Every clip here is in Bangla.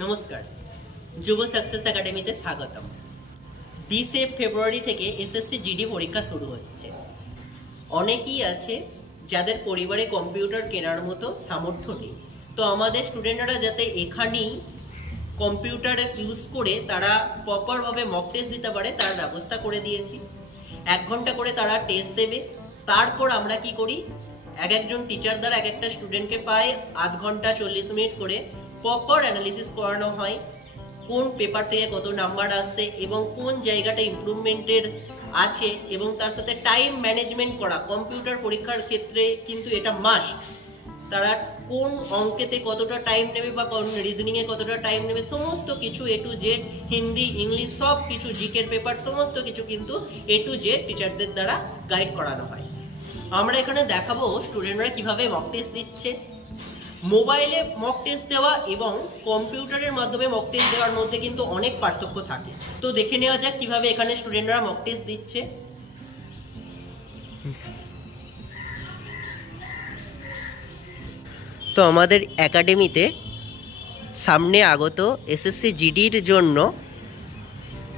নমস্কার, যুব সাকসেস একাডেমিতে স্বাগতম। 20 ফেব্রুয়ারি থেকে এসএসসি জিডি পরীক্ষা শুরু হচ্ছে। অনেকেই আছে যাদের পরিবারে কম্পিউটার কেনার মতো সামর্থ্য নেই, তো আমাদের স্টুডেন্টরা যাতে এখানেই কম্পিউটার ইউজ করে তারা প্রপারভাবে মক টেস্ট দিতে পারে তার ব্যবস্থা করে দিয়েছি। 1 ঘন্টা করে তারা টেস্ট দেবে। তারপর আমরা কি করি, একজন টিচার দ্বারা এক একটা স্টুডেন্টকে পায় আধ ঘন্টা 40 মিনিট করে প্রপার অ্যানালিসিস করানো হয়, কোন পেপার থেকে কত নাম্বার আসছে এবং কোন জায়গাটা ইমপ্রুভমেন্টের আছে, এবং তার সাথে টাইম ম্যানেজমেন্ট করা। কম্পিউটার পরীক্ষার ক্ষেত্রে কিন্তু এটা মাস্ট। তারা কোন অঙ্কেতে কতটা টাইম নেবে বা কোন রিজনিংয়ে কতটা টাইম নেবে, সমস্ত কিছু A to Z, Hindi, English সব কিছু, জিকের পেপার সমস্ত কিছু কিন্তু A to Z টিচারদের দ্বারা গাইড করানো হয়। আমরা এখানে দেখাবো স্টুডেন্টরা কিভাবে মক টেস্ট দিচ্ছে। মোবাইলে মক টেস্ট দেওয়া এবং কম্পিউটারের মাধ্যমে মক টেস্ট দেওয়ার মধ্যে কিন্তু অনেক পার্থক্য থাকে। তো দেখে নেওয়া যাক কিভাবে এখানে স্টুডেন্টরা মক টেস্ট দিচ্ছে। তো আমাদের একাডেমিতে সামনে আগত এসএসসি জিডির জন্য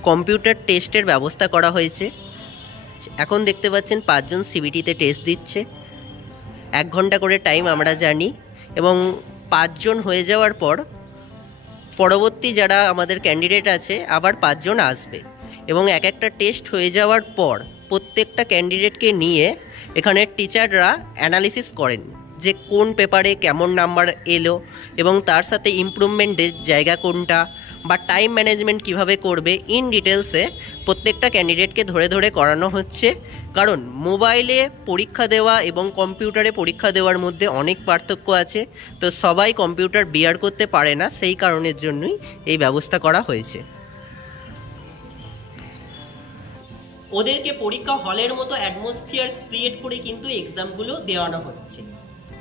কম্পিউটার টেস্টের ব্যবস্থা করা হয়েছে। এখন দেখতে পাচ্ছেন 5 জন সিবিটিতে টেস্ট দিচ্ছে। 1 ঘন্টা করে টাইম আমরা জানি, এবং 5 জন হয়ে যাওয়ার পর পরবর্তী যারা আমাদের ক্যান্ডিডেট আছে আবার 5 জন আসবে, এবং এক একটা টেস্ট হয়ে যাওয়ার পর প্রত্যেকটা ক্যান্ডিডেটকে নিয়ে এখানে টিচাররা অ্যানালিসিস করেন যে কোন পেপারে কেমন নাম্বার এলো এবং তার সাথে ইমপ্রুভমেন্টের জায়গা কোনটা বা টাইম ম্যানেজমেন্ট কিভাবে করবে, ইন ডিটেলসে প্রত্যেকটা ক্যান্ডিডেটকে ধরে ধরে করানো হচ্ছে। কারণ মোবাইলে পরীক্ষা দেওয়া এবং কম্পিউটারে পরীক্ষা দেওয়ার মধ্যে অনেক পার্থক্য আছে, তো সবাই কম্পিউটার বিয়ার করতে পারে না, সেই কারণের জন্যই এই ব্যবস্থা করা হয়েছে। ওদেরকে পরীক্ষা হলের মতো অ্যাটমসফিয়ার ক্রিয়েট করে কিন্তু এক্সামগুলো দেওয়ানো হচ্ছে,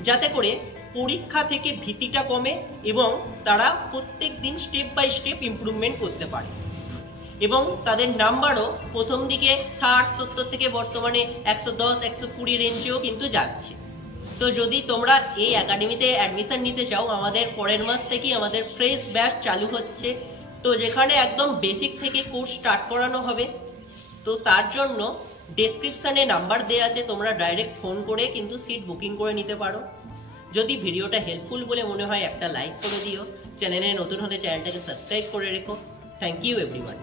যাতে করে পরীক্ষা থেকে ভীতিটা কমে এবং তারা প্রত্যেক দিন স্টেপ বাই স্টেপ ইমপ্রুভমেন্ট করতে পারে, এবং তাদের নাম্বারও প্রথম দিকে 60-70 থেকে বর্তমানে 110-120 রেঞ্জেও কিন্তু যাচ্ছে। তো যদি তোমরা এই একাডেমিতে অ্যাডমিশন নিতে চাও, আমাদের পরের মাস থেকেই আমাদের ফ্রেশ ব্যাচ চালু হচ্ছে, তো যেখানে একদম বেসিক থেকে কোর্স স্টার্ট করানো হবে। তো তার জন্য ডেসক্রিপশানে নাম্বার দেওয়া আছে, তোমরা ডাইরেক্ট ফোন করে কিন্তু সিট বুকিং করে নিতে পারো। যদি ভিডিওটা হেল্পফুল বলে মনে হয় একটা লাইক করে দিও। চ্যানেলে নতুন হলে চ্যানেলটাকে সাবস্ক্রাইব করে রেখো। Thank you everyone.